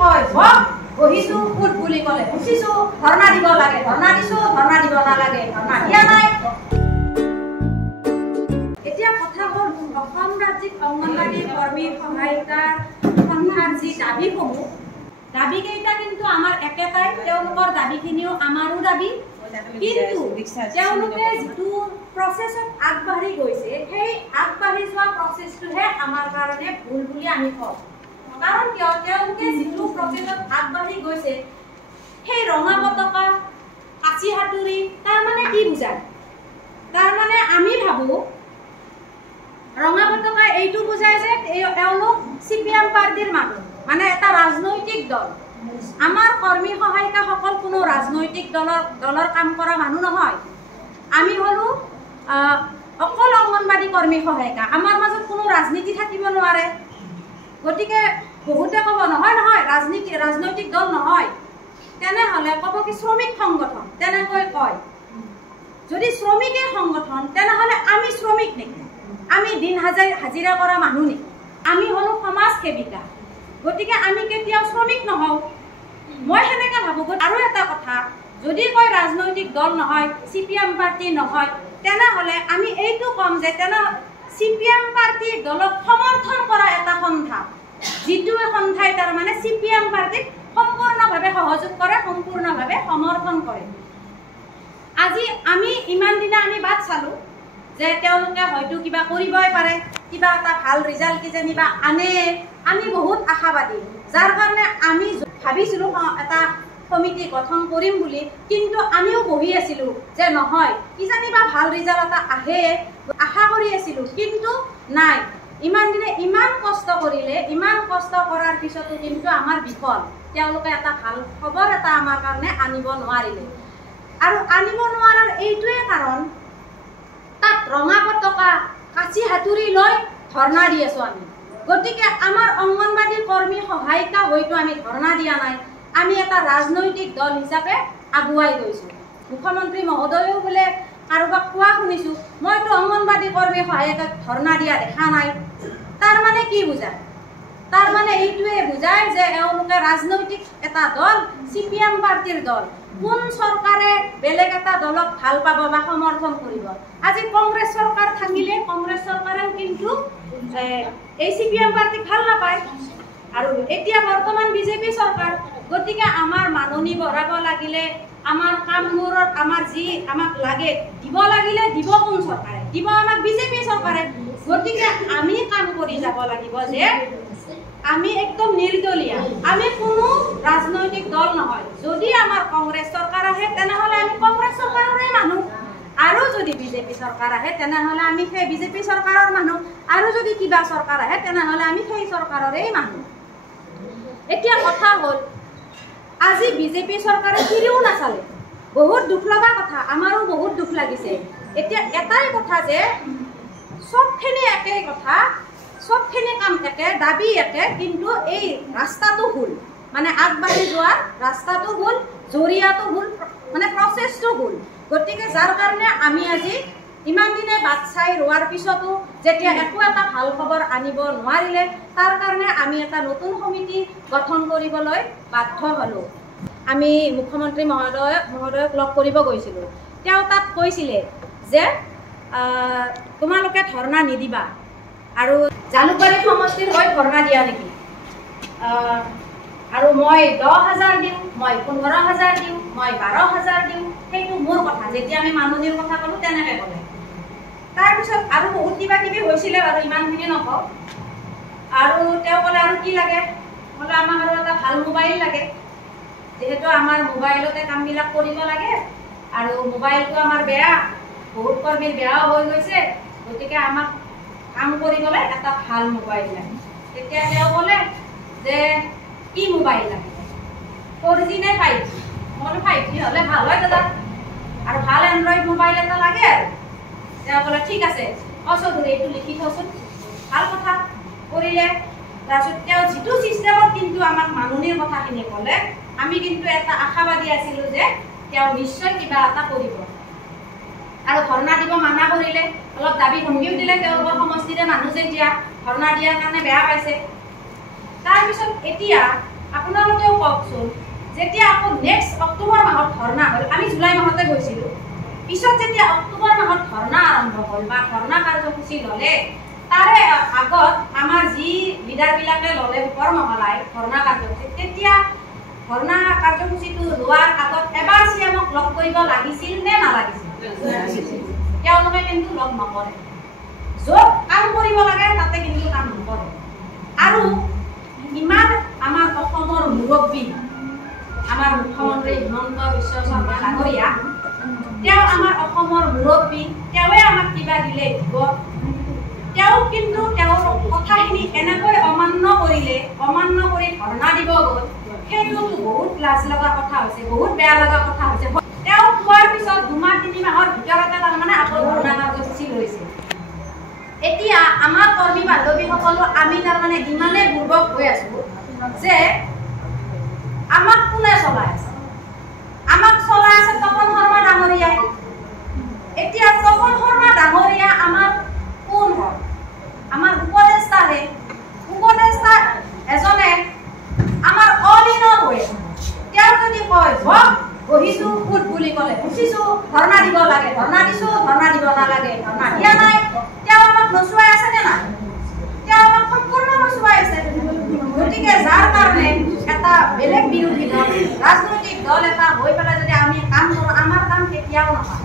কয় বহিছো ফুট বুলি ক'লে উঠিছো ধৰ্ণা দিব লাগে ধৰ্ণা দিছো ধৰ্ণা দিব নালাগে ধৰ্ণা দিয়া নাই এতিয়া কথা হ'ল অসম ৰাজ্যিক অংগনবাড়ী কৰ্মী সহায়িকাৰ সংস্থাৰ যি দাবীকেইটা কিন্তু আমাৰ একেটাই তেওঁলোকৰ দাবীখিনিও আমাৰো দাবী কিন্তু তেওঁলোকে যিটো প্ৰচেছত আগবাঢ়ি গৈছে সেই আগবাঢ়ি যোৱা প্ৰচেছটোহে আমাৰ কাৰণে ভুল বুলি আমি কওঁ কাৰণ তেওঁলোকে যিটো প্ৰচেছত আগবাঢ়ি গৈছে সেই ৰঙা পতাকা কাঁচি হাতুৰি তাৰ মানে কি বুজায় তাৰ মানে আমি ভাবোঁ ৰঙা পতাকা এইটো বুজায় যে তেওঁলোক CPM পাৰ্টিৰ মানুহ মানে এটা ৰাজনৈতিক দল আমাৰ কৰ্মী সহায়িকাসকল কোনো ৰাজনৈতিক দলৰ কাম কৰা মানুহ নহয় আমি হলো অকল অংগনবাড়ী কৰ্মী সহায়িকা আমাৰ মাজত কোনো ৰাজনীতি থাকিব নোৱাৰে গতিকে বহুতে ক'ব নহয় নহয় ৰাজনৈতিক দল নহয় তেনেহ'লে ক'ব কি শ্ৰমিক সংগঠন তেনেকৈ কয় যদি শ্ৰমিকে সংগঠন তেনেহ'লে আমি শ্ৰমিক নেকি আমি দিন হাজিৰা কৰা মানুহ নেকি আমি হলো সমাজ সেৱিকা গতিকে আমি কেতিয়াও শ্ৰমিক নহওঁ মই সেনেকৈ ভাবোঁ আৰু এটা কথা যদি কয় ৰাজনৈতিক দল নহয় CPM পাৰ্টি নহয় তেনেহ'লে আমি এইটো ক'ম যে CPM পাৰ্টি দলক সমৰ্থন কৰা এটা সন্থা যিটো সন্থাই তাৰমানে CPM পাৰ্টিক সম্পূৰ্ণভাৱে সহযোগ কৰে সম্পূৰ্ণভাৱে সমৰ্থন কৰে আজি আমি ইমান দিনা আমি বাট চালোঁ যে তেওঁলোকে হয়তো কিবা কৰিবই পাৰে কিবা এটা ভাল ৰিজাল্ট কিজানিবা আনে আমি বহুত আশাবাদী যাৰ কাৰণে আমি ভাবিছিলোঁ এটা সমিতি গঠন কৰিম বুলি কিন্তু আমিও বহি আছিলোঁ যে নহয় কিজানিবা ভাল ৰিজাল্ট এটা আহে আশা কৰি আছিলোঁ কিন্তু নাই ইমান দিনে ইমান কষ্ট কৰিলে ইমান কষ্ট কৰাৰ পিছতো কিন্তু আমাৰ বিফল তেওঁলোকে এটা ভাল খবৰ এটা আমাৰ কাৰণে আনিব নোৱাৰিলে আৰু আনিব নোৱাৰাৰ এইটোৱে কাৰণ তাত ৰঙা পতাকা কাঁচি হাতুৰি লৈ ধৰ্ণা দি আছোঁ আমি গতিকে আমাৰ অংগনবাড়ী কৰ্মী সহায়িকা হয়তো আমি ধৰ্ণা দিয়া নাই আমি এটা ৰাজনৈতিক দল হিচাপে আগুৱাই গৈছোঁ মুখ্যমন্ত্ৰী মহোদয়েও বোলে কাৰোবাক কোৱা শুনিছোঁ মইতো অংগনবাড়ী কৰ্মী সহায়িকাক ধৰ্ণা দিয়া দেখা নাই তাৰ মানে কি বুজায় তাৰ মানে এইটোৱে বুজায় যে এওঁলোকে ৰাজনৈতিক এটা দল CPM পাৰ্টিৰ দল কোন চৰকাৰে বেলেগ এটা দলক ভাল পাব বা সমৰ্থন কৰিব আজি কংগ্ৰেছ চৰকাৰ থাকিলে কংগ্ৰেছ চৰকাৰেও কিন্তু এই CPM পাৰ্টিক ভাল নাপায় আৰু এতিয়া বৰ্তমান BJP চৰকাৰ গতিকে আমাৰ মাননি বঢ়াব লাগিলে আমাৰ কামবোৰত আমাৰ যি আমাক লাগে দিব লাগিলে দিব কোন চৰকাৰে দিব আমাক BJP চৰকাৰে গতিকে আমি কাম কৰি যাব লাগিব যে আমি একদম নিৰ্দলীয় আমি কোনো ৰাজনৈতিক দল নহয় যদি আমাৰ কংগ্ৰেছ চৰকাৰ আহে তেনেহ'লে আমি কংগ্ৰেছ চৰকাৰৰে মানুহ আৰু যদি BJP চৰকাৰ আহে তেনেহ'লে আমি সেই BJP চৰকাৰৰ মানুহ আৰু যদি কিবা চৰকাৰ আহে তেনেহ'লে আমি সেই চৰকাৰৰে মানুহ এতিয়া কথা হ'ল আজি BJP চৰকাৰে ফিৰিও নাচালে বহুত দুখ লগা কথা আমাৰো বহুত দুখ লাগিছে এতিয়া এটাই কথা যে সবখিনি একেই কথা সবখিনি কাম একে দাবী একে কিন্তু এই ৰাস্তাটো ভুল মানে আগবাঢ়ি যোৱাৰ ৰাস্তাটো ভুল জৰিয়াটো ভুল মানে প্ৰচেছটো ভুল গতিকে যাৰ কাৰণে আমি আজি ইমান দিনে বাট চাই ৰোৱাৰ পিছতো যেতিয়া একো এটা ভাল খবৰ আনিব নোৱাৰিলে তাৰ কাৰণে আমি এটা নতুন সমিতি গঠন কৰিবলৈ বাধ্য হ'লোঁ আমি মুখ্যমন্ত্ৰী মহোদয়ক লগ কৰিব গৈছিলোঁ তেওঁ তাত কৈছিলে যে তোমালোকে ধৰ্ণা নিদিবা আৰু জালুকবাৰী সমষ্টিৰ হৈ ধৰ্ণা দিয়া নেকি আৰু মই 10,000 দিওঁ মই 15,000 দিওঁ মই 12,000 দিওঁ সেইটো মোৰ কথা যেতিয়া আমি মাননীৰ কথা ক'লোঁ তেনেকৈ ক'লে তাৰপিছত আৰু বহুত কিবা কিবি হৈছিলে বাৰু ইমানখিনি নকওঁ আৰু তেওঁ ক'লে আৰু কি লাগে ক'লে আমাক আৰু এটা ভাল মোবাইল লাগে যেহেতু আমাৰ মোবাইলতে কামবিলাক কৰিব লাগে আৰু মোবাইলটো আমাৰ বেয়া বহুত কৰ্মীৰ বেয়াও হৈ গৈছে গতিকে আমাক কাম কৰিবলৈ এটা ভাল মোবাইল লাগে তেতিয়া তেওঁ ক'লে যে কি মোবাইল লাগে 4G নে 5G মই 5G হ'লে ভাল হয় দাদা আৰু ভাল এণ্ড্ৰইড মোবাইল এটা লাগে আৰু তেওঁ ক'লে ঠিক আছে চৌধুৰী এইটো লিখি থওঁচোন ভাল কথা কৰিলে তাৰপিছত তেওঁ যিটো ছিষ্টেমত কিন্তু আমাক মাননীৰ কথাখিনি ক'লে আমি কিন্তু এটা আশাবাদী আছিলোঁ যে তেওঁ নিশ্চয় কিবা এটা কৰিব আৰু ধৰ্ণা দিব মানা কৰিলে অলপ দাবী ধমকিও দিলে তেওঁলোকৰ সমষ্টিৰে মানুহ যেতিয়া ধৰ্ণা দিয়াৰ কাৰণে বেয়া পাইছে তাৰপিছত এতিয়া আপোনালোকেও কওকচোন যেতিয়া আকৌ নেক্সট অক্টোবৰ মাহত ধৰ্ণা হ'ল, আমি জুলাই মাহতে গৈছিলোঁ, পিছত যেতিয়া অক্টোবৰ মাহত ধৰ্ণা আৰম্ভ হ'ল বা ধৰ্ণা কাৰ্যসূচী ল'লে, তাৰে আগত আমাৰ যি লিডাৰবিলাকে ল'লে কৰ্মশালাই ধৰ্ণা কাৰ্যসূচী, তেতিয়া ধৰ্ণা কাৰ্যসূচীটো লোৱাৰ আগত এবাৰ চিএমক লগ কৰিব লাগিছিল নে নালাগিছিল? তেওঁলোকে কিন্তু লগ নকৰে। য'ত কাম কৰিব লাগে তাতে কিন্তু কাম নকৰে। আৰু ইমান আমাৰ অসমৰ মুৰব্বী, আমাৰ মুখ্যমন্ত্ৰী হিমন্ত বিশ্ব শৰ্মা ডাঙৰীয়া, তেওঁ আমাৰ অসমৰ মুৰব্বী, তেওঁৱে আমাক কিবা দিলে দিব, তেওঁ কিন্তু তেওঁৰ কথাখিনি এনেকৈ অমান্য কৰিলে, অমান্য কৰি ধৰ্ণা দিব গ'ল, সেইটোতো বহুত লাজ লগা কথা হৈছে, বহুত বেয়া লগা কথা হৈছে। তেওঁ কোৱাৰ পিছত 2 মাহ 3 মাহৰ ভিতৰতে তাৰমানে আকৌ ধৰ্ণা কাৰ্যসূচী লৈছে। এতিয়া আমাৰ কৰ্মী বান্ধৱীসকলো আমি তাৰমানে ইমানেই দুৰ্বল হৈ আছো যে আমাক কোনে চলাই আছে? আমাক চলাই আছে তপন শৰ্মা ডাঙৰীয়াই। এতিয়া তপন শৰ্মা ডাঙৰীয়া আমাৰ কোন হয়? আমাৰ উপদেষ্টাহে। উপদেষ্টা এজনে আমাৰ অধীনৰ হৈ আছে। তেওঁ যদি কয় বহিছো ফুট বুলি ক'লে উঠিছো, ধৰ্ণা দিব লাগে ধৰ্ণা দিছো, ধৰ্ণা দিব নালাগে ধৰ্ণা দিয়া নাই, তেওঁ আমাক নচুৱাই আছে নে নাই? তেওঁ আমাক সম্পূৰ্ণ নচুৱাই আছে। গতিকে যাৰ কাৰণে এটা বেলেগ বিৰোধী দল, ৰাজনৈতিক দল এটা হৈ পেলাই যদি আমি কাম কৰোঁ, আমাৰ কাম কেতিয়াও নহয়।